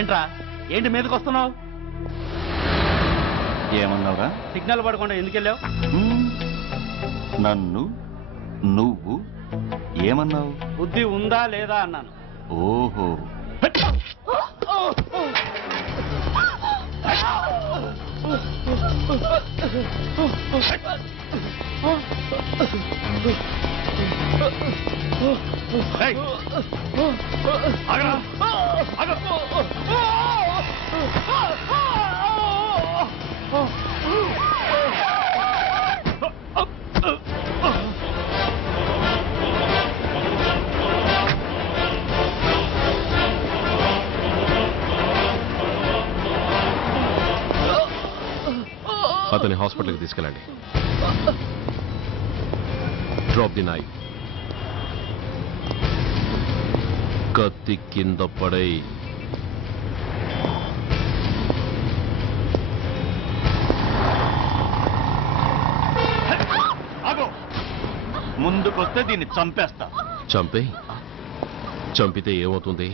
ఏంట్రా ఏంటి మీదకి వస్తున్నావు? ఏమన్నావురా? సిగ్నల్ పడకుండా ఎందుకు వెళ్ళావు? నన్ను నువ్వు ఏమన్నావు? బుద్ధి ఉందా లేదా అన్నాను. ఓహో, అతని హాస్పిటల్కి తీసుకెళ్ళండి. Drop the knife. కత్తి కింద పడై. ముందుకొస్తే దీన్ని చంపేస్తా. చంపే. చంపితే ఏమవుతుంది?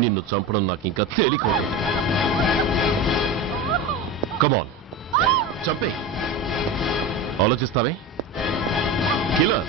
నిన్ను చంపడం నాకు ఇంకా తేలికవుతుంది. కమాన్, చంపే. ఆలోచిస్తావే కిల్లర్?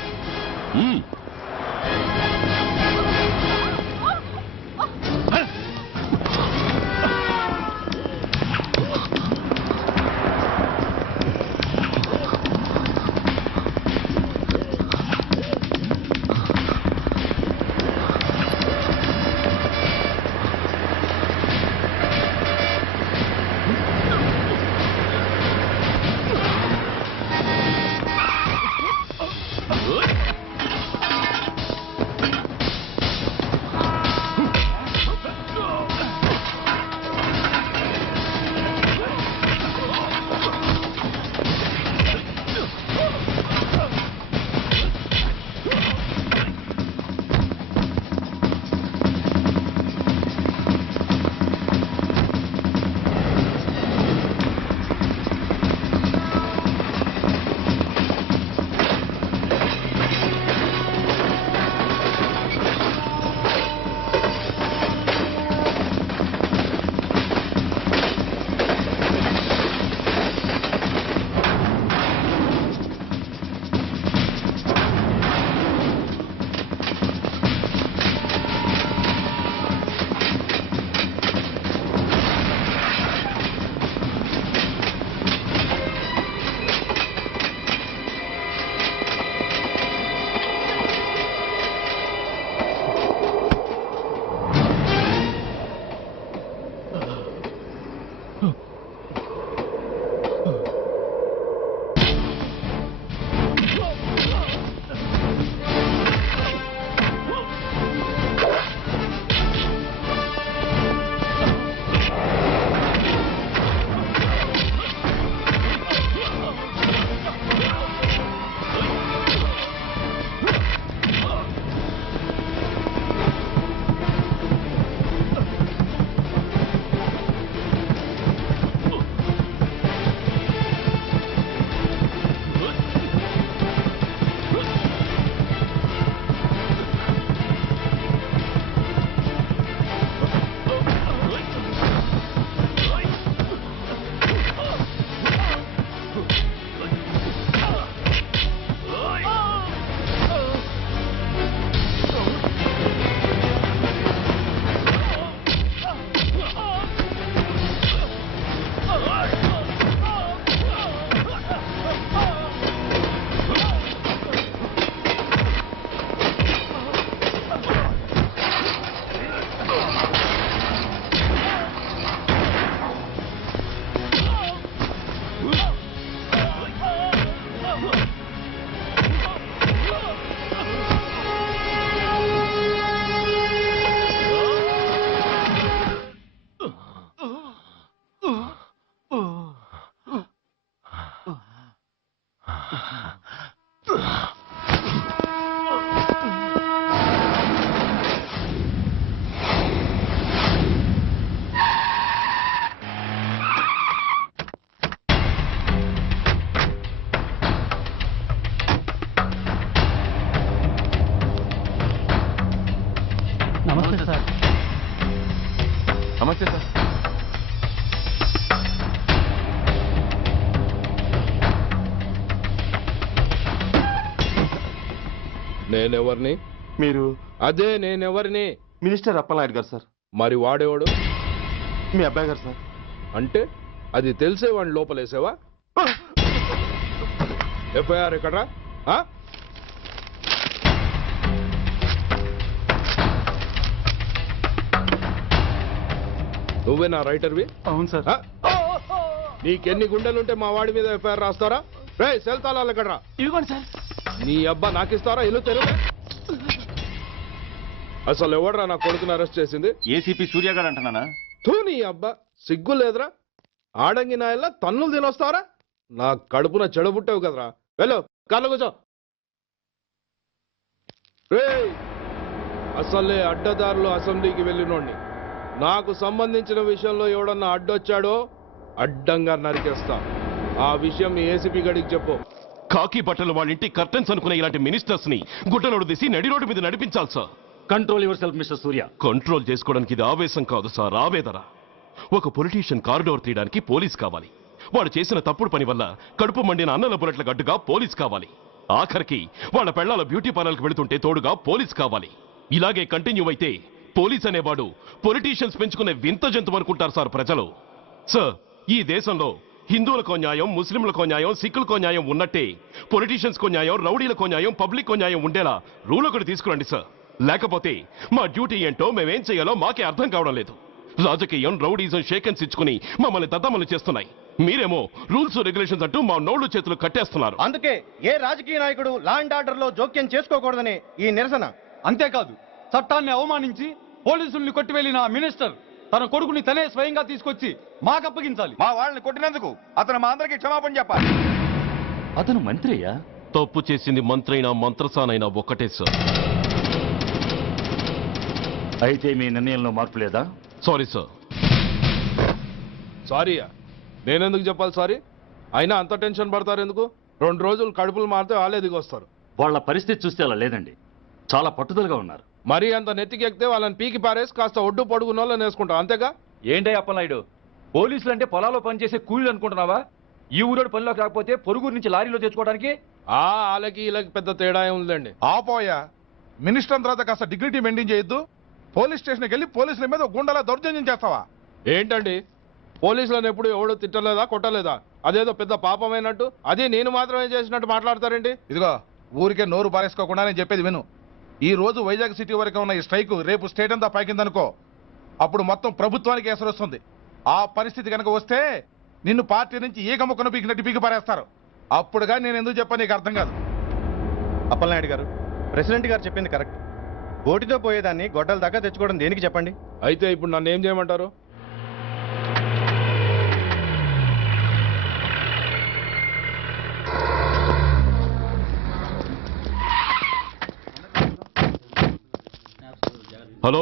నేనెవరిని? మీరు అదే నేనెవరిని? మినిస్టర్ అప్పలనాయుడు గారు సార్. మరి వాడేవాడు? మీ అబ్బాయి గారు సార్. అంటే అది తెలిసే వాడిని లోపలేసావా? ఎఫ్ఐఆర్ ఎక్కడ్రా? నువ్వే నా రైటర్వి? అవును సార్. నీకెన్ని గుండెలుంటే మా వాడి మీద ఎఫ్ఐఆర్ రాస్తారా? రే సెల్ తాళాలు ఎక్కడ్రా? ఇదిగోండి సార్. నీ అబ్బా నాకిస్తారా? ఇల్లు తెరువు. అసలు ఎవడ్రా నా కొడుకుని అరెస్ట్ చేసింది? ఏసీపీ సూర్య గారు అంటున్నానా? తూ నీ అబ్బా సిగ్గు లేదురా? ఆడంగి నాయల్లా తన్నులు తినొస్తారా? నా కడుపున చెడబుట్టావు కదరా. వెళ్ళు కార్లో కూర్చో. రేయ్ అసలే అడ్డదారులు అసెంబ్లీకి వెళ్ళినోడిని. నాకు సంబంధించిన విషయంలో ఎవడన్నా అడ్డొచ్చాడో అడ్డంగా నరికేస్తా. ఆ విషయం మీ ఏసీపీ గడికి చెప్పు. కాకి బట్టలు వాళ్ళ ఇంటి కర్టెన్స్ అనుకునే ఇలాంటి మినిస్టర్స్ ని గుడ్డలోడు తీసి నడి రోడ్డు మీద నడిపించాలి sir. Control your self mister Surya. Control చేసుకోవడానికి ఇది ఆవేశం కాదు సార్, ఆవేదన. ఒక పొలిటీషియన్ కారిడోర్ తీయడానికి పోలీస్ కావాలి. వాడు చేసిన తప్పుడు పని వల్ల కడుపు మండిన అన్నల బుల్లెట్ల గడ్డుగా పోలీస్ కావాలి. ఆఖరికి వాళ్ళ పెళ్లాల బ్యూటీ పార్లర్కి వెళుతుంటే తోడుగా పోలీస్ కావాలి. ఇలాగే కంటిన్యూ అయితే పోలీస్ అనేవాడు పొలిటీషియన్స్ పెంచుకునే వింత జంతువు అనుకుంటారు సార్ ప్రజలు. సార్ ఈ దేశంలో హిందువులకో న్యాయం, ముస్లింలకో న్యాయం, సిక్కులకో న్యాయం ఉన్నట్టే పొలిటీషియన్స్కో న్యాయం, రౌడీలకో న్యాయం, పబ్లిక్కో న్యాయం ఉండేలా రూల్ ఒకటి తీసుకురండి సార్. లేకపోతే మా డ్యూటీ ఏంటో మేమేం చేయాలో మాకే అర్థం కావడం లేదు. రాజకీయం, రౌడీజం షేకెన్స్ ఇచ్చుకుని మమ్మల్ని దద్దమలు చేస్తున్నాయి. మీరేమో రూల్స్ రెగ్యులేషన్స్ అంటూ మా నోళ్లు చేతులు కట్టేస్తున్నారు. అందుకే ఏ రాజకీయ నాయకుడు లా అండ్ ఆర్డర్ లో జోక్యం చేసుకోకూడదని ఈ నిరసన. అంతేకాదు, చట్టాన్ని అవమానించి పోలీసుల్ని కొట్టివెళ్లిన మినిస్టర్ తన కొడుకుని తనే స్వయంగా తీసుకొచ్చి మాకు అప్పగించాలి. మా వాళ్ళని కొట్టినందుకు అతను మా అందరికీ క్షమాపణ చెప్పాలి. అతను మంత్రి అయ్యా. తప్పు చేసింది మంత్రైనా మంత్రసానైనా ఒక్కటే సార్. అయితే మీ నిర్ణయంలో మార్పు లేదా? Sorry sir. సారీయా? నేనెందుకు చెప్పాలి సారీ? అయినా అంత టెన్షన్ పడతారు ఎందుకు? 2 రోజులు కడుపులు మారితే వాళ్ళే దిగొస్తారు. వాళ్ళ పరిస్థితి చూస్తే అలా లేదండి, చాలా పట్టుదలగా ఉన్నారు. మరీ అంత నెత్తికెక్కితే వాళ్ళని పీకి పారేసి కాస్త ఒడ్డు పొడుగున్న వాళ్ళని వేసుకుంటాం, అంతేగా? ఏంటే అప్పలనాయుడు, పోలీసులు అంటే పొలాల్లో పనిచేసే కూలీలు అనుకుంటున్నావా? ఈ ఊరోడు పనిలోకి రాకపోతే పొరుగురు నుంచి లారీలో తెచ్చుకోవడానికి వాళ్ళకి వీళ్ళకి పెద్ద తేడా ఉందండి. ఆపోయా మినిస్టర్ తర్వాత కాస్త డిగ్నిటీ మెయింటైన్ చేయొద్దు. పోలీస్ స్టేషన్కి వెళ్ళి పోలీసుల మీద గుండెలా దౌర్జన్యం చేస్తావా? ఏంటండి పోలీసులను ఎప్పుడు ఎవడో తిట్టలేదా, కొట్టలేదా? అదేదో పెద్ద పాపమైనట్టు అది నేను మాత్రమే చేసినట్టు మాట్లాడతారేంటి? ఇదిగో ఊరికే నోరు పారేసుకోకుండా నేను చెప్పేది విను. ఈ రోజు వైజాగ్ సిటీ వరకు ఉన్న ఈ స్ట్రైక్ రేపు స్టేట్ అంతా పైకిందనుకో, అప్పుడు మొత్తం ప్రభుత్వానికి ఎసరు వస్తుంది. ఆ పరిస్థితి కనుక వస్తే నిన్ను పార్టీ నుంచి ఈగ ముక్కను పీకినట్టు పీకి పారేస్తారు. అప్పుడుగా నేను ఎందుకు చెప్పాను నీకు అర్థం కాదు. అప్పలనాయుడు గారు, ప్రెసిడెంట్ గారు చెప్పింది కరెక్ట్. గోటితో పోయేదాన్ని గొడ్డల దాకా తెచ్చుకోవడం దేనికి చెప్పండి? అయితే ఇప్పుడు నన్ను ఏం చేయమంటారు? హలో,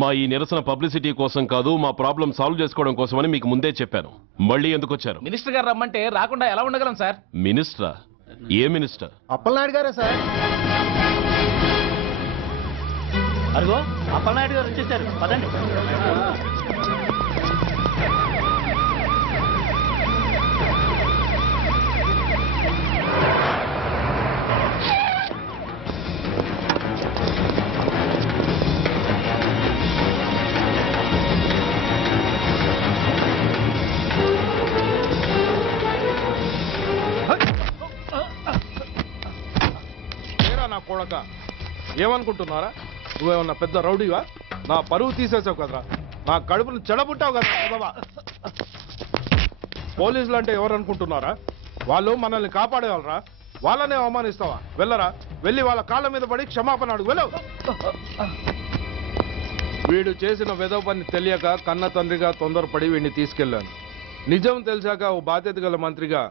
మా ఈ నిరసన పబ్లిసిటీ కోసం కాదు, మా ప్రాబ్లం సాల్వ్ చేసుకోవడం కోసమని మీకు ముందే చెప్పాను. మళ్ళీ ఎందుకు వచ్చారు? మినిస్టర్ గారు రమ్మంటే రాకుండా ఎలా ఉండగలం సార్? మినిస్టరా? ఏ మినిస్టర్? అప్పలనాయుడు గారే సార్. అదిగో అప్పలనాయుడు గారు వచ్చేసారు, పదండి. నా కొడక ఏమనుకుంటున్నారా? నువ్వేమన్నా పెద్ద రౌడీవా? నా పరువు తీసేసావు కదరా, నా కడుపును చెడబుట్టావు కదా. పోలీసులు అంటే ఎవరు అనుకుంటున్నారా? వాళ్ళు మనల్ని కాపాడేవాళ్ళరా? వాళ్ళనే అవమానిస్తావా? వెళ్ళరా, వెళ్ళి వాళ్ళ కాళ్ళ మీద పడి క్షమాపణ అడుగు. వెళ్ళవు. వీడు చేసిన వెధవ పని తెలియక కన్న తండ్రిగా తొందరపడి వీడిని తీసుకెళ్లాను. నిజం తెలిసాక ఓ బాధ్యత గల మంత్రిగా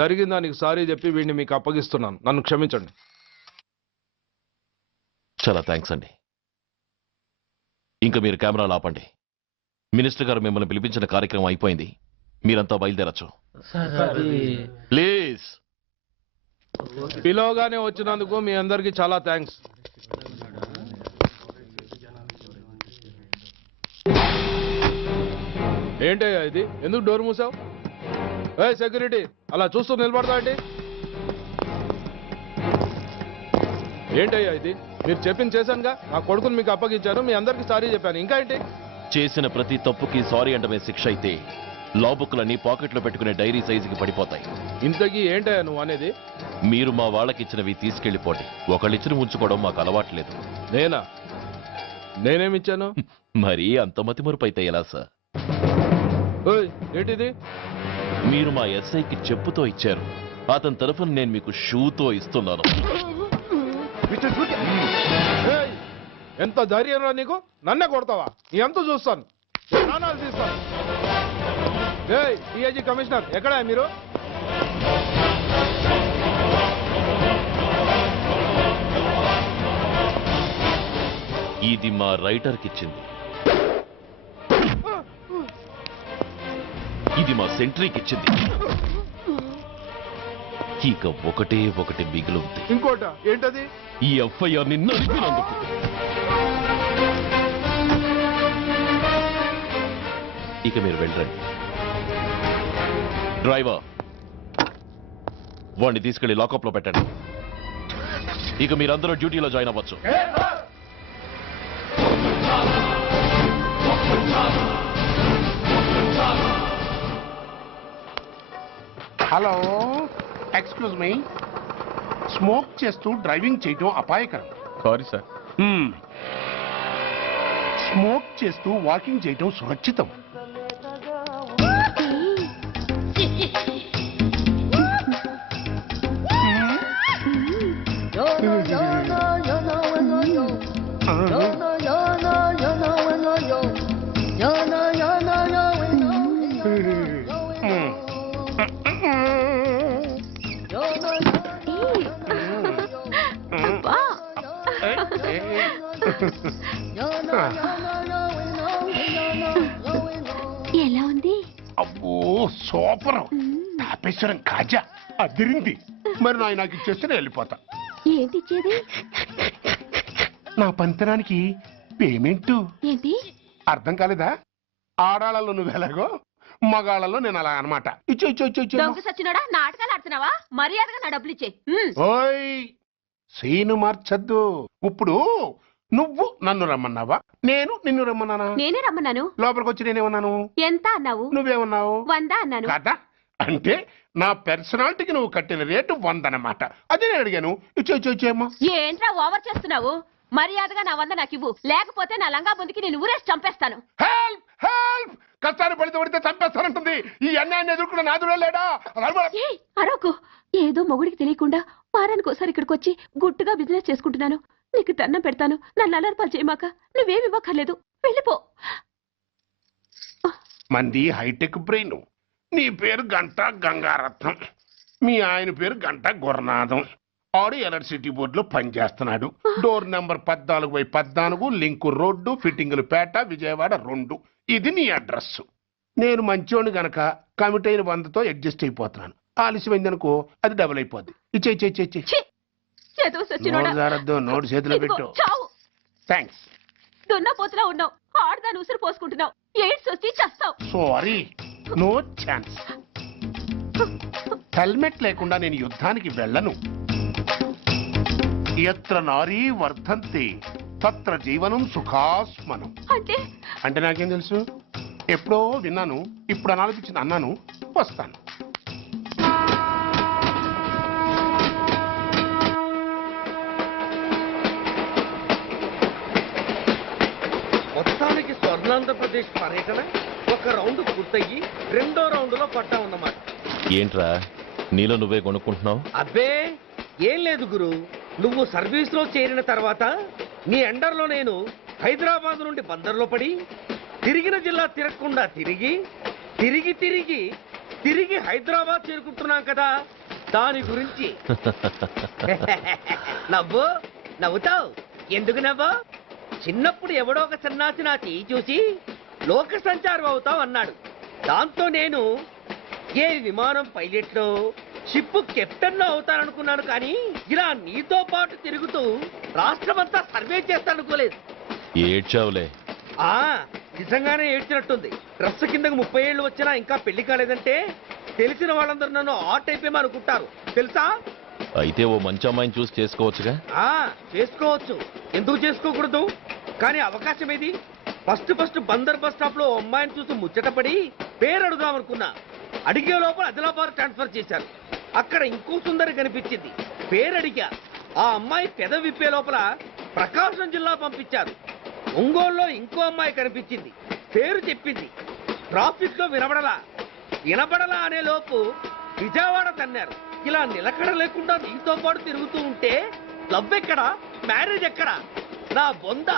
జరిగిన దానికి సారీ చెప్పి వీడిని మీకు అప్పగిస్తున్నాను. నన్ను క్షమించండి. చాలా థ్యాంక్స్ అండి. ఇంకా మీరు కెమెరాలు ఆపండి. మినిస్టర్ గారు మిమ్మల్ని పిలిపించిన కార్యక్రమం అయిపోయింది, మీరంతా బయలుదేరచ్చు ప్లీజ్. పిలవగానే వచ్చినందుకు మీ అందరికీ చాలా థ్యాంక్స్. ఏంటయ్యా ఇది? ఎందుకు డోర్ మూసావు? ఏ సెక్యూరిటీ, అలా చూస్తూ నిలబడతా ఏంటి? ఏంటయ్యా ఇది? మీరు చెప్పింది చేశానుగా, నా కొడుకుని మీకు అప్పగించాను, మీ అందరికి సారీ చెప్పాను, ఇంకా ఏంటి? చేసిన ప్రతి తప్పుకి సారీ అంటమే శిక్ష అయితే లా బుక్లన్నీ పాకెట్లో పెట్టుకునే డైరీ సైజుకి పడిపోతాయి. ఇంతకీ ఏంటయ్యా నువ్వు అనేది? మీరు మా వాళ్ళకిచ్చినవి తీసుకెళ్లిపోండి. ఒకళ్ళిచ్చిన ఉంచుకోవడం మాకు అలవాట్లేదు. నేనేమిచ్చాను? మరి అంత మతిమరుపు అయితే ఎలా సార్? ఓయ్, ఏంటిది? మీరు మా ఎస్ఐకి చెప్పుతో ఇచ్చారు, అతని తరఫున నేను మీకు షూతో ఇస్తున్నాను. ఏయ్, ఎంత ధైర్యం రా నీకు? నన్నే కొడతావా? ఎంత చూస్తాను, ప్రాణాలు తీస్తాను. ఏయ్, డిఐజీ కమిషనర్ ఎక్కడా మీరు? ఇది మా రైటర్కి ఇచ్చింది, ఇది మా సెంట్రీకి ఇచ్చింది. ఇక ఒకటే ఒకటి మిగిలింది. ఇంకోట ఏంటది? ఈ ఎఫ్ఐఆర్ ని నడిపినందుకు. ఇక మీరు వెళ్ళండి. డ్రైవర్, వాడిని తీసుకెళ్లి లాకప్ లో పెట్టండి. ఇక మీరందరూ డ్యూటీలో జాయిన్ అవ్వచ్చు. Hello, excuse me. స్మోక్ చేస్తూ డ్రైవింగ్ చేయటం అపాయకరం. Sorry sir. స్మోక్ చేస్తూ వాకింగ్ చేయటం సురక్షితం. ఎలా ఉంది? అబ్బో సూపర్. తాపేశ్వరం కాజా అదిరింది. మరి నాకు ఇచ్చేస్తే నేను వెళ్ళిపోతా. ఏంటి ఇచ్చేది? నా పంతనానికి పేమెంట్. ఏంటి అర్థం కాలేదా? ఆడాళ్ళలో నువ్వు ఎలాగో, మగాళ్ళలో నేను అలా అనమాట. ఇచ్చు ఇచ్చు ఇచ్చు ఇచ్చు. దొంగ సచ్చినోడా, నాటకాలు ఆడుతున్నావా? మర్యాదగా నా డబ్బులు ఇచ్చే. ఓయ్, సీను మార్చద్దు. ఇప్పుడు నువ్వు నన్ను రమ్మన్నావా, నేను నిన్ను రమ్మన్నానా? నేనే రమ్మన్నాను. లోపలికి వచ్చి నేనేమన్నాను? ఎంత అన్నావు? నువ్వేమన్నావు? 100 అన్నాను. కదా, అంటే నా పర్సనాలిటీకి నువ్వు కట్టిన రేటు 100 అన్నమాట. అదే నేను అడిగాను. ఇచ్చు ఇచ్చు ఇచ్చేమ్మా. ఏంట్రా ఓవర్ చేస్తున్నావు? మర్యాదగా నా 100 నాకు ఇవ్వు, లేకపోతే నా లంగా బొందికి నేను ఊరేసి చంపేస్తాను. Help help. కష్టాలు పడితే చంపేస్తానంటుంది. ఈ అన్యాయాన్ని ఎదుర్కొన్న నాదుడే లేడా? ఏయ్, అరవకు. ఏదో మొగుడికి తెలియకుండా వారానికి ఒకసారి ఇక్కడికి వచ్చి గుట్టుగా బిజినెస్ చేసుకుంటున్నాను. నీకు దండం పెడతాను, నన్ను అలర్పాలు చేయమాక. నువ్వేమి ఇవ్వక్కర్లేదు, వెళ్ళిపో. మంది హైటెక్ బ్రెయిన్. నీ పేరు గంట గంగారత్నం, మీ ఆయన పేరు గంట గురునాథం. ఆడు ఎలక్ట్రిసిటీ బోర్డులో పనిచేస్తున్నాడు. డోర్ నెంబర్ 14/14, లింకు రోడ్డు, ఫిట్టింగులు పేట, విజయవాడ 2. ఇది నీ అడ్రస్. నేను మంచోని గనక కమిట్ అయిన 100తో అడ్జస్ట్ అయిపోతున్నాను. ఆలస్యమైందనుకో అది డబుల్ అయిపోద్ది. ఇచ్చే నోటు చేతిలో పెట్టు. థ్యాంక్స్. దున్నపోతులా ఉన్నావు, ఆడదాని ఉసురు పోసుకుంటున్నావు. ఎయిడ్స్ వచ్చి చస్తావు. Sorry, no chance. హెల్మెట్ లేకుండా నేను యుద్ధానికి వెళ్ళను. ఎత్ర నారీ వర్ధంతి తత్ర జీవనం సుఖాస్మనం. అంటే నాకేం తెలుసు? ఎప్పుడో విన్నాను, ఇప్పుడు అనాలనిపించింది అన్నాను. వస్తాను. మొత్తానికి స్వర్ణాంధ్రప్రదేశ్ పర్యటన ఒక రౌండ్ పూర్తయ్యి 2వ రౌండ్లో పడ్డా ఉన్నమాట. ఏంట్రా నీలో నువ్వే కొనుక్కుంటున్నావు? అబ్బే ఏం లేదు గురు, నువ్వు సర్వీస్ లో చేరిన తర్వాత నీ అండర్లో నేను హైదరాబాద్ నుండి బందర్లో పడి తిరిగిన జిల్లా తిరగకుండా తిరిగి తిరిగి తిరిగి తిరిగి హైదరాబాద్ చేరుకుంటున్నాం కదా, దాని గురించి. నవ్వుతావు ఎందుకు నవ్వు? చిన్నప్పుడు ఎవడో ఒక సన్నాసి నా చెయ్యి చూసి లోక సంచారం అవుతావు అన్నాడు. దాంతో నేను ఏ విమానం పైలట్లో షిప్ కెప్టెన్ అవుతాననుకున్నాను, కానీ ఇలా నీతో పాటు తిరుగుతూ రాష్ట్రమంతా సర్వే చేస్తాననుకోలేదు. ఏడ్చావులే. నిజంగానే ఏడ్చినట్టుంది. డ్రెస్ కిందకు 30 ఏళ్ళు వచ్చినా ఇంకా పెళ్లి కాలేదంటే తెలిసిన వాళ్ళందరూ నన్ను ఆ టైప్ ఏమో అనుకుంటారు తెలుసా. అయితే ఓ మంచి అమ్మాయిని చూసి చేసుకోవచ్చుగా. చేసుకోవచ్చు, ఎందుకు చేసుకోకూడదు? కానీ అవకాశం ఏది? ఫస్ట్ బందర్ బస్ స్టాప్ లో అమ్మాయిని చూసి ముచ్చటపడి పేరు అడుగుదాం అనుకున్నా. అడిగే లోపల ఆదిలాబాద్ ట్రాన్స్ఫర్ చేశారు. అక్కడ ఇంకో సుందరి కనిపించింది, పేరు అడిగా. ఆ అమ్మాయి పెద విప్పే లోపల ప్రకాశం జిల్లా పంపించారు. ఒంగోలులో ఇంకో అమ్మాయి కనిపించింది, పేరు చెప్పింది. ట్రాఫిక్ లో వినబడలా అనే లోపు విజయవాడ తన్నారు. ఇలా నిలకడ లేకుండా నీతో పాటు తిరుగుతూ ఉంటే లవ్ ఎక్కడా, మ్యారేజ్ ఎక్కడా? నా బొంద.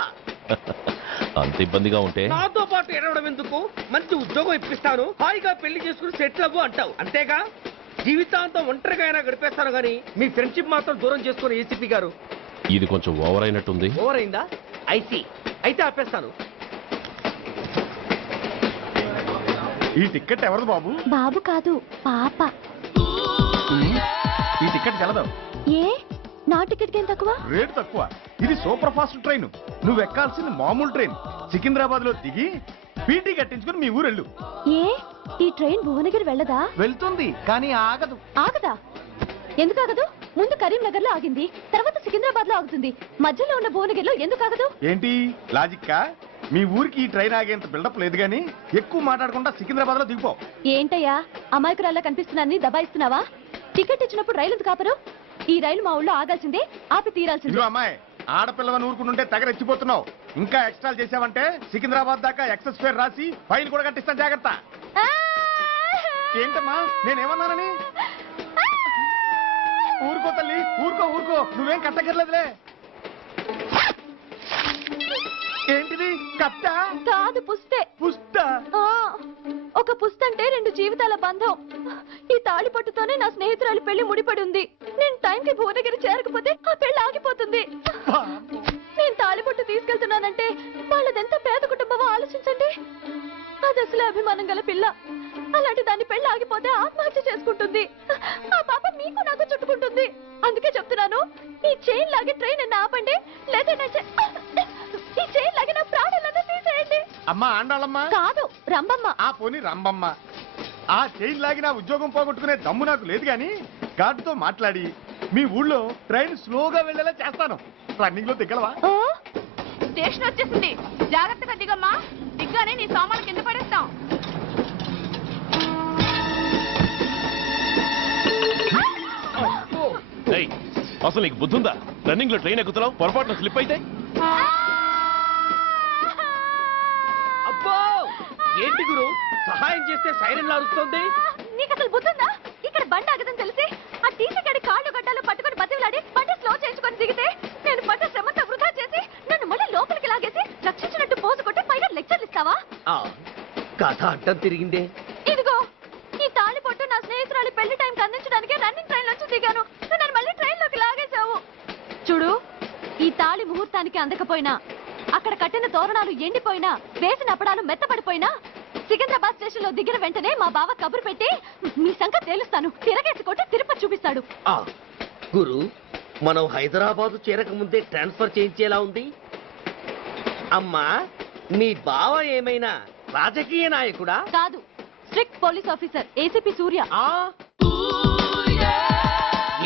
అంత ఇబ్బందిగా ఉంటే నాతో పాటు ఎడవడం ఎందుకు? మంచి ఉద్యోగం ఇప్పిస్తాను, హాయిగా పెళ్లి చేసుకుని సెటిల్ అవ్వు అంటావు అంతేగా? జీవితాంతం ఒంటరిగా అయినా గడిపేస్తాను గానీ మీ ఫ్రెండ్షిప్ మాత్రం దూరం చేసుకుని ఏసీపీ గారు. ఇది కొంచెం ఓవర్ అయినట్టుంది. ఓవర్ అయిందా? అయితే ఆపేస్తాను. ఈ టికెట్ ఎవరిది బాబు? బాబు కాదు, పాప. ఈ టికెట్ కలదు. ఏ నా టికెట్ ఏం తక్కువ? రేటు తక్కువ. ఇది సూపర్ ఫాస్ట్ ట్రైన్. నువ్వు ఎక్కాల్సింది మామూలు ట్రైన్. సికింద్రాబాద్ లో దిగి పీటీ కట్టించుకుని మీ ఊరెళ్ళు. ఏ ఈ ట్రైన్ భువనగిరి వెళ్ళదా? వెళ్తుంది కానీ ఆగదు. ఆగదా? ఎందుకు ఆగదు? ముందు కరీంనగర్ లో ఆగింది, తర్వాత సికింద్రాబాద్ లో ఆగుతుంది. మధ్యలో ఉన్న భువనగిరిలో ఎందుకు ఆగదు? ఏంటి లాజిక్కా? మీ ఊరికి ఈ ట్రైన్ ఆగేంత బిల్డప్ లేదు గానీ ఎక్కువ మాట్లాడకుండా సికింద్రాబాద్ లో దిగిపో. ఏంటయ్యా అమాయకురాల్లా కనిపిస్తున్నానని దబాయిస్తున్నావా? టికెట్ ఇచ్చినప్పుడు రైలు ఎందుకు ఆపరు? ఈ రైలు మా ఊళ్ళో ఆగాల్సిందే, ఆపి తీరాల్సిందే. ఇదిగో అమ్మాయి, ఆడపిల్లగా ఊరుకుంటుంటే తెగరెచ్చిపోతున్నావు. ఇంకా ఎక్స్ట్రాలు చేసావంటే సికింద్రాబాద్ దాకా ఎక్సెస్ ఫేర్ రాసి ఫైన్ కూడా కట్టిస్తాను, జాగ్రత్త. ఏంటమ్మా నేనేమన్నానని? ఊరుకో తల్లి, ఊరుకో, నువ్వేం కట్టగర్లేదులే. ఏంటిది? కట్ట కాదు, పుస్తే. పుస్త? ఒక పుస్తంటే 2 జీవితాల బంధం. ఈ తాళి పట్టుతోనే నా స్నేహితురాలి పెళ్లి ముడిపడి ఉంది. నేను టైంకి భువనగిరి చేరకపోతే ఆ పెళ్లి ఆగిపోతుంది. నేను తాళి పట్టు తీసుకెళ్తున్నానంటే వాళ్ళదెంత పేద కుటుంబమో ఆలోచించండి. అది అసలు అభిమానం గల పిల్ల. అలాంటి దాని పెళ్లి ఆగిపోతే ఆత్మహత్య చేసుకుంటుంది. ఆ పాప మీకు నాకు చుట్టుకుంటుంది. అందుకే చెప్తున్నాను, ఈ చైన్ లాగే ట్రైన్ అన్న ఆపండి, లేదా ఈ చైన్ లాగే నా ప్రాణాలన్నా తీసేయండి. అమ్మా ఆండాళ్ళమ్మ కాదు, రంబమ్మ. ఆ పోని రంబమ్మ. ఆ చైన్ లాగి నా ఉద్యోగం పోగొట్టుకునే దమ్ము నాకు లేదు గాని గార్డుతో మాట్లాడి మీ ఊళ్ళో ట్రైన్ స్లోగా వెళ్ళేలా చేస్తాను. రన్నింగ్ లో దిగలవా? స్టేషన్ వచ్చేసింది, జాగ్రత్తగా దిగమ్మా. దిగ్గానే నీ సామాన్లు కింద పడేస్తాం. అసలు నీకు బుద్ధుందా? రన్నింగ్ లో ట్రైన్ ఎక్కుతున్నావు, పొరపాటున స్లిప్ అయితే? అబ్బో ఏంటి గురు, సహాయం చేస్తే సైరన్ లాడుతోంది. నీకు అసలు బుద్ధుందా? ఇక్కడ బండి ఆగదని తెలిసి ఆ టీసీ గడి కాళ్ళు గడ్డాలు పట్టుకొని బతిలాడి బండి స్లో చేయించుకొని దిగితే నేను పడ్డ శ్రమంతా వృధా చేసి నన్ను మళ్ళీ లోపలికి లాగేసి రక్షించినట్టు పోసు కొట్టి పైగా లెక్చర్లు ఇస్తావా? కథ అడ్డం తిరిగిందే. ఇదిగో ఈ తాళి పొట్టు నా స్నేహితురాలి పెళ్లి టైంకి అందించడానికి రన్నింగ్ ట్రైన్ నుంచి దిగాను. నన్ను మళ్ళీ ట్రైన్ లోకి లాగేశావు. చూడు, ఈ తాళి ముహూర్తానికి అందకపోయినా, అక్కడ కట్టిన తోరణాలు ఎండిపోయినా, వేసిన అప్పడాలు మెత్తపడిపోయినా, సికింద్రాబాద్ స్టేషన్ లో దిగిన వెంటనే మా బావ కబురు పెట్టి మీ సంగతి తేలుస్తాను, తిరగేసి కొట్టి తిరుపతి చూపిస్తాడు. గురు, మనం హైదరాబాద్ చేరక ముందే ట్రాన్స్ఫర్ చేయించేలా ఉంది. అమ్మా, నీ బావ ఏమైనా రాజకీయ నాయకుడా? కాదు, స్ట్రిక్ట్ పోలీస్ ఆఫీసర్, ఏసీపీ సూర్య.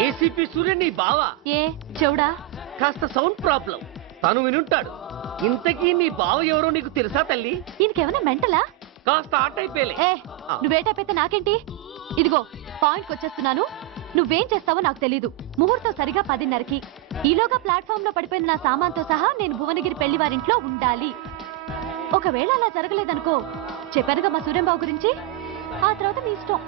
ఏసీపీ సూర్య నీ బావ? ఏ చెవుడా? కాస్త సౌండ్ ప్రాబ్లం, తను వినుంటాడు. ఇంతకీ నీ బావ ఎవరో నీకు తెలుసా తల్లి? ఈయనకేమైనా మెంటలా? కాస్త ఆటైపోయలే. నువ్వేటైపోతే నాకేంటి? ఇదిగో పాయింట్కి వచ్చేస్తున్నాను. నువ్వేం చేస్తావో నాకు తెలీదు. ముహూర్తం సరిగా 10:30కి. ఈలోగా ప్లాట్ఫామ్ లో పడిపోయిన నా సామాన్తో సహా నేను భువనగిరి పెళ్లి వారింట్లో ఉండాలి. ఒకవేళ అలా జరగలేదనుకో, చెప్పానుగా మా సూర్యంబాబు గురించి, ఆ తర్వాత మీ ఇష్టం.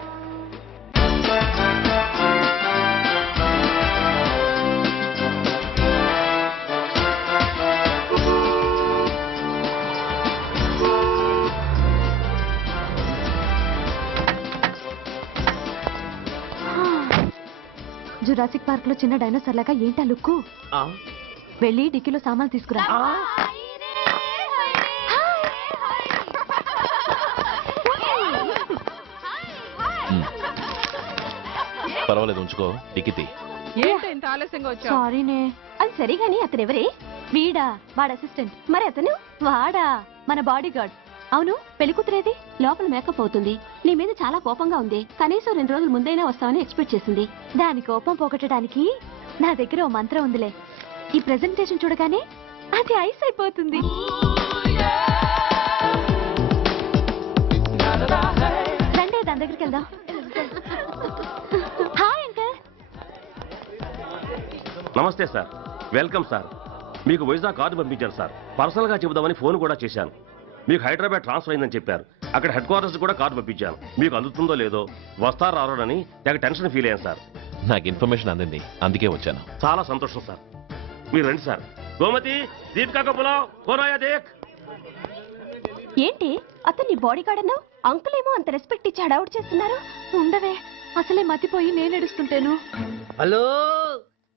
జురాసిక్ పార్క్ లో చిన్న డైనోసార్ లాగా ఏంటా లుక్కు? వెళ్ళి డిక్కీలో సామాన్లు తీసుకురా. పర్వాలేదు, ఉంచుకో. టికెట్ సారీనే. అది సరిగాని అతను ఎవరే? వీడా, వాడు అసిస్టెంట్. మరి అతను వాడా, మన బాడీ గార్డ్. అవును పెళ్లి కూతురేది? లోపల మేకప్ అవుతుంది. నీ మీద చాలా కోపంగా ఉంది. కనీసం 2 రోజుల ముందైనా వస్తామని ఎక్స్పెక్ట్ చేసింది. దాని కోపం పోగొట్టడానికి నా దగ్గర ఓ మంత్రం ఉందిలే. ఈ ప్రెజెంటేషన్ చూడగానే అది ఐస్ అయిపోతుంది. రండి దాని దగ్గరికి వెళ్దాం. Hi uncle. నమస్తే సార్, వెల్కమ్ సార్. మీకు వైజాగ్ కార్డు పంపించారు సార్. పర్సనల్గా చెబుదామని ఫోన్ కూడా చేశాను. మీకు హైదరాబాద్ ట్రాన్స్ఫర్ అయిందని చెప్పారు. అక్కడ హెడ్ క్వార్టర్స్ కూడా కార్డు పంపించాను. మీకు అందుతుందో లేదో, వస్తారో రారోనని తెగ టెన్షన్ ఫీల్ అయ్యాను సార్. నాకు ఇన్ఫర్మేషన్ అందింది, అందుకే వచ్చాను. చాలా సంతోషం సార్. మీరు రండి సార్. గోమతి, దీపికా కపులావ్, కోనాయా దేక్. ఏంటి అతన్ని బాడీ గార్డ్ అన్నావు? అంకుల్ ఏమో అంత రెస్పెక్ట్ ఇచ్చి హడావుడు చేస్తున్నారు. ఉండవే, అసలే మతిపోయి నేను ఎడుస్తుంటాను. హలో,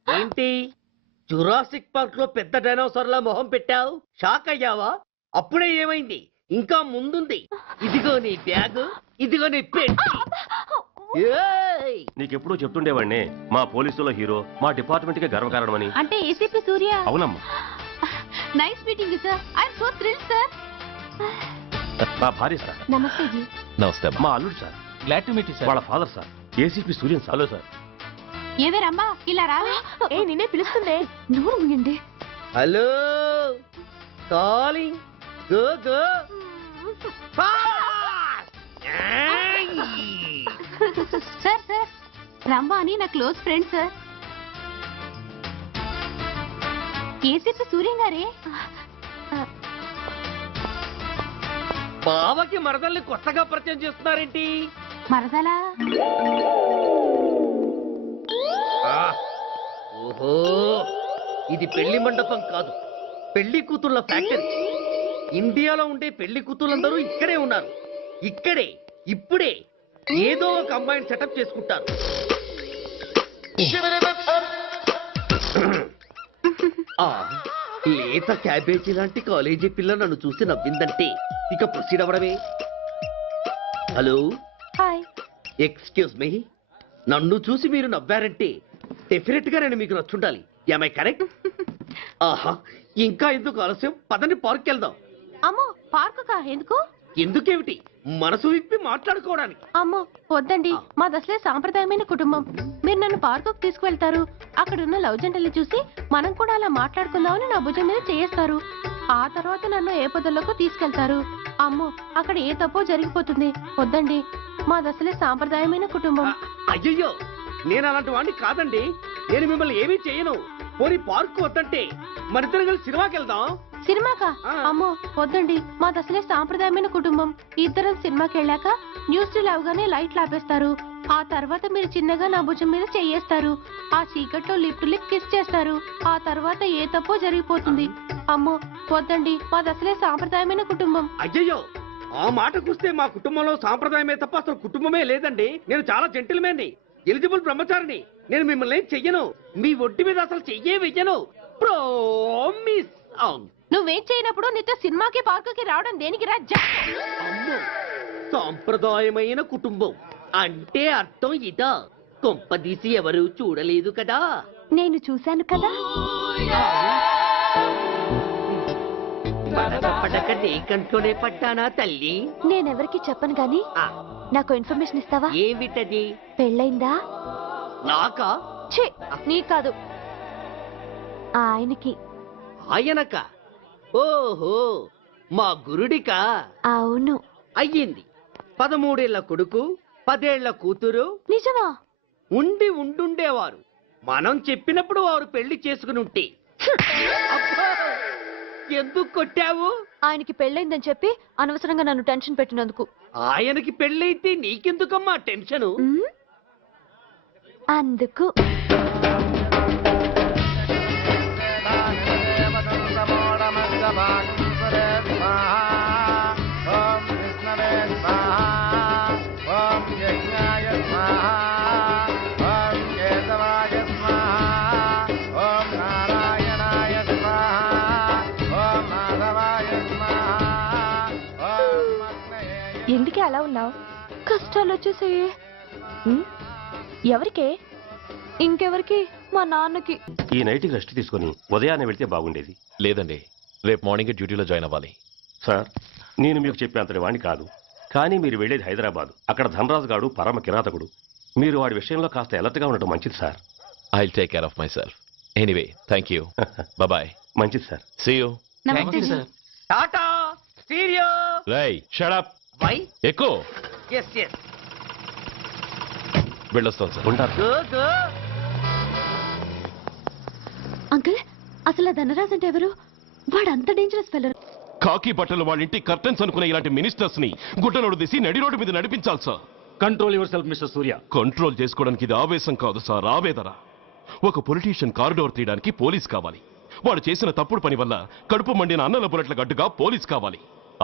ఏంటి జురాసిక్ పార్క్ లో పెద్ద డైనోసార్ లా మొహం పెట్టావు? షాక్ అయ్యావా? అప్పుడే ఏమైంది? ఇంకా ముందుంది. ఇదిగో నీ బ్యాగ్, ఇదిగో నీ పెట్టి. నీకెప్పుడూ చెప్తుండేవాడిని, మా పోలీసులో హీరో, మా డిపార్ట్మెంట్ కి గర్వకారణమని. అంటే ఏసీపీ సూర్య. అవునమ్మా. Nice meeting sir. I'm so thrilled sir. మా భార్య సార్. నమస్తే జీ. నమస్తే. మా అల్లుడు sir. Glad to meet you sir. వాళ్ళ father sir, ACP Suryan sir. Hello sir. ఏవే రమ్మా, ఇలా రావే. ఏ నిన్నే పిలుస్తుందే. నోరు మూయండి. Hello, calling. Go go. Sir sir, రమ్మా అని నా close friend sir. ACP Suryam గారే. బావకి మరదల్ని కొత్తగా పరిచయం చేస్తున్నారేంటి? మరదలా? ఓహో, ఇది పెళ్లి మండపం కాదు, పెళ్లి కూతుళ్ళ ఫ్యాక్టరీ. ఇండియాలో ఉండే పెళ్లి కూతుళ్ళందరూ ఇక్కడే ఉన్నారు. ఇక్కడే ఇప్పుడే ఏదో ఒక అమ్మాయిని సెటప్ చేసుకుంటారు. ఆ, లేత క్యాబేజీ లాంటి కాలేజీ పిల్ల నన్ను చూసి నవ్విందంటే ఇక ప్రొసీడ్ అవ్వడమే. Hello, hi. ఎక్స్క్యూజ్ మీ, నన్ను చూసి మీరు నవ్వారంటే డెఫినెట్ గా నేను మీకు నచ్చుండాలి. Am I correct? ఆహా, ఇంకా ఎందుకు ఆలస్యం? పదండి పార్క్ వెళ్దాం. అమ్మో, పార్కు కా? ఎందుకు? ఎందుకేమిటి, మనసు విప్పి మాట్లాడుకోవడానికి. అమ్మో వద్దండి, మాది అసలే సాంప్రదాయమైన కుటుంబం. మీరు నన్ను పార్కుకు తీసుకువెళ్తారు, అక్కడున్న లవ్ జంటలు చూసి మనం కూడా అలా మాట్లాడుకుందామని నా భుజం మీద చేస్తారు. ఆ తర్వాత నన్ను ఏ పొదల్లోకి తీసుకెళ్తారు. అమ్మో, అక్కడ ఏ తప్పో జరిగిపోతుంది. వద్దండి, మాది అసలే సాంప్రదాయమైన కుటుంబం. అయ్యయ్యో, నేను అలాంటి వాడిని కాదండి. నేను మిమ్మల్ని ఏమీ చేయను. పోనీ పార్క్ వద్దంటే మరిద్దరం కలిసి సినిమాకి వెళ్దాం. సినిమాకా? అమ్మో వద్దండి, మాది అసలే సాంప్రదాయమైన కుటుంబం. ఇద్దరం సినిమాకి వెళ్ళాక న్యూస్ అవగానే లైట్లు ఆపేస్తారు. ఆ తర్వాత మీరు చిన్నగా నా భుజం మీద చెయ్యేస్తారు. ఆ చీకట్లో లిప్ టు లిప్ కిస్ చేస్తారు. ఆ తర్వాత ఏ తప్పో జరిగిపోతుంది. అమ్మో వద్దండి, మాది అసలే సాంప్రదాయమైన కుటుంబం. అయ్యయ్యో, ఆ మాటకొస్తే మా కుటుంబంలో సాంప్రదాయమే తప్ప అసలు కుటుంబమే లేదండి. నేను చాలా జెంటిల్మెన్ని, ఎలిజిబుల్ బ్రహ్మచారిని. నేను మిమ్మల్ని ఏం చెయ్యను. మీ ఒంటి మీద అసలు చెయ్యే వెయ్యను. ప్రామిస్. అవును, నువ్వేం చేయనప్పుడు నీతో సినిమాకి పార్కుకి రావడం దేనికి రా? అమ్మో, సాంప్రదాయమైన కుటుంబం అంటే అర్థం ఇదా? కొంపదీసి ఎవరు చూడలేదు కదా? నేను చూశాను కదా. పడక నీ కంట్లోనే పట్టానా తల్లి? నేనెవరికి చెప్పను గాని నాకు ఇన్ఫర్మేషన్ ఇస్తావా? ఏమిటది? పెళ్ళైందా? నాకా? ఛీ, నీ కాదు, ఆయనకి. ఆయనక? ఓహో, మా గురుడికా? అవును. అయ్యింది. 13 ఏళ్ల కొడుకు, 10 ఏళ్ల కూతురు. నిజమా? ఉండి ఉండుండేవారు. మనం చెప్పినప్పుడు వారు పెళ్లి చేసుకుని ఉంటే. అబ్బా, ఎందుకు కొట్టావు? ఆయనకి పెళ్ళైందని చెప్పి అనవసరంగా నన్ను టెన్షన్ పెట్టినందుకు. ఆయనకి పెళ్ళైతే నీకెందుకమ్మా టెన్షను? అందుకు. ఎందుకే అలా ఉన్నావు? కష్టాలు వచ్చేసాయి. ఎవరికే? ఇంకెవరికి? మా నాన్నకి. ఈ నైట్ రెస్ట్ తీసుకొని ఉదయాన్నే వెళ్తే బాగుండేది. లేదండి, రేపు మార్నింగ్ డ్యూటీలో జాయిన్ అవ్వాలి. సార్, నేను మీకు చెప్పేంతటి వాణ్ణి కాదు, కానీ మీరు వెళ్ళేది హైదరాబాద్. అక్కడ ధనరాజు గాడు పరమ కిరాతకుడు. మీరు వాడి విషయంలో కాస్త అలర్ట్గా ఉండటం మంచిది sir. I will take care of myself. Anyway thank you. Bye. మంచిది సార్. See you. నమస్తే సార్. టాటా స్టీరియో. రేయ్ షట్ అప్. వై? ఎక్కు. Yes yes. వెళ్ళొస్తాం సార్. ఉంటారు. Go go. అంకుల్, అసలు ఆ ధనరాజ్ అంటే ఎవరు? వాడు అంత డేంజరస్ ఫెలో. కాకి బట్టలు వాళ్ళ ఇంటి కర్టెన్స్ అనుకునే ఇలాంటి మినిస్టర్స్ ని గుడ్డనోడు తీసి నడి రోడ్డు మీద నడిపించాలి sir. Control your self mister Surya. Control చేసుకోవడానికి ఇది ఆవేశం కాదు సార్, ఆవేదన. ఒక పొలిటీషియన్ కారిడోర్ తీయడానికి పోలీస్ కావాలి. వాడు చేసిన తప్పుడు పని వల్ల కడుపు మండిన అన్నల బుల్లెట్ల గడ్డుగా పోలీస్ కావాలి.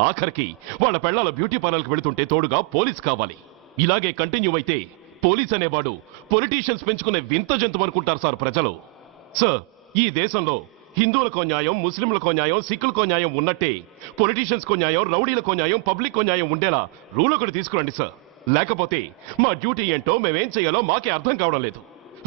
ఆఖరికి వాళ్ళ పెళ్లాల బ్యూటీ పార్లర్కి వెళుతుంటే తోడుగా పోలీస్ కావాలి. ఇలాగే కంటిన్యూ అయితే పోలీస్ అనేవాడు పొలిటీషియన్స్ పెంచుకునే వింత జంతువు అనుకుంటారు సార్ ప్రజలు. సార్, ఈ దేశంలో హిందువులకో న్యాయం, ముస్లింలకో న్యాయం, సిక్కులకో న్యాయం ఉన్నట్టే పొలిటీషియన్స్కో న్యాయం, రౌడీలకో న్యాయం, పబ్లిక్కో న్యాయం ఉండేలా రూల్ ఒకటి తీసుకురండి సార్. లేకపోతే మా డ్యూటీ ఏంటో మేమేం చేయాలో మాకే అర్థం కావడం లేదు.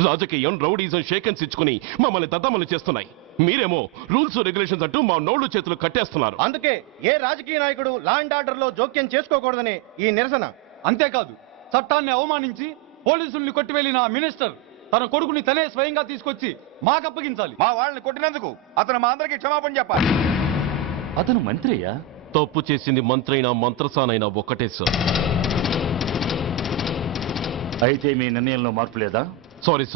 రాజకీయం, రౌడీజం షేకెన్స్ ఇచ్చుకుని మమ్మల్ని దద్దమలు చేస్తున్నాయి. మీరేమో రూల్స్ రెగ్యులేషన్స్ అంటూ మా నోళ్లు చేతులు కట్టేస్తున్నారు. అందుకే ఏ రాజకీయ నాయకుడు లా అండ్ ఆర్డర్ లో జోక్యం చేసుకోకూడదని ఈ నిరసన. అంతేకాదు, చట్టాన్ని అవమానించి పోలీసుల్ని కొట్టివెళ్లిన ఆ మినిస్టర్ తన కొడుకుని తనే స్వయంగా తీసుకొచ్చి మాకు అప్పగించాలి. మా వాళ్ళని కొట్టినందుకు అతను మా అందరికీ క్షమాపణ చెప్పాలి. అతను మంత్రి అయ్యా. తప్పు చేసింది మంత్రైనా మంత్రసానైనా ఒక్కటే సార్. అయితే మీ నిర్ణయంలో మార్పు లేదా? Sorry sir.